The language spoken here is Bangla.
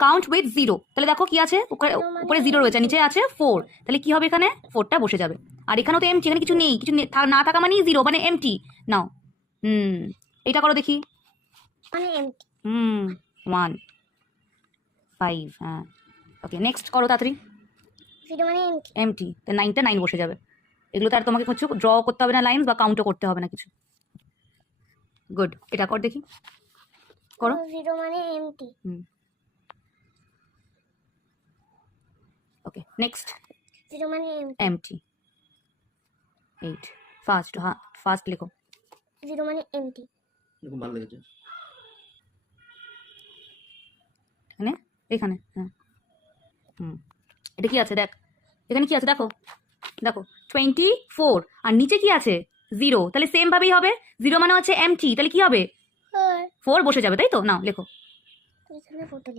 কাউন্ট উইথ 0, তাহলে দেখো কি আছে, উপরে 0 রয়েছে, নিচে আছে 4, তাহলে কি হবে এখানে 4টা বসে যাবে। আর এখানেও তো এমটি, এখানে কিছু নেই, কিছু না থাকা মানেই 0, মানে এমটি। নাও এটা করো দেখি। 1 5, হ্যাঁ ওকে নেক্সট করো তাড়াতাড়ি। 0 মানে এমটি, তো 9টা 9 বসে যাবে। এগুলো তো আর তোমাকে কিছু ড্র করতে হবে না, লাইন বা কাউন্টও করতে হবে না কিছু। গুড, এটা কর দেখি, করো। 0 মানে এমটি। Okay next. 0 মানে এমটি 8, ফার্স্ট, হ্যাঁ ফার্স্ট লিখো। 0 মানে এমটি। খুব ভালো লেগেছে। এখানে, এখানে, হ্যাঁ এটা কি আছে দেখ, এখানে কি আছে দেখো, দেখো 24, আর নিচে কি আছে 0, তাহলে সেম ভাবেই হবে। 0 মানে হচ্ছে এমটি, তাহলে কি হবে 4 বসে যাবে, তাই তো? নাও লেখো। এখানে ফটো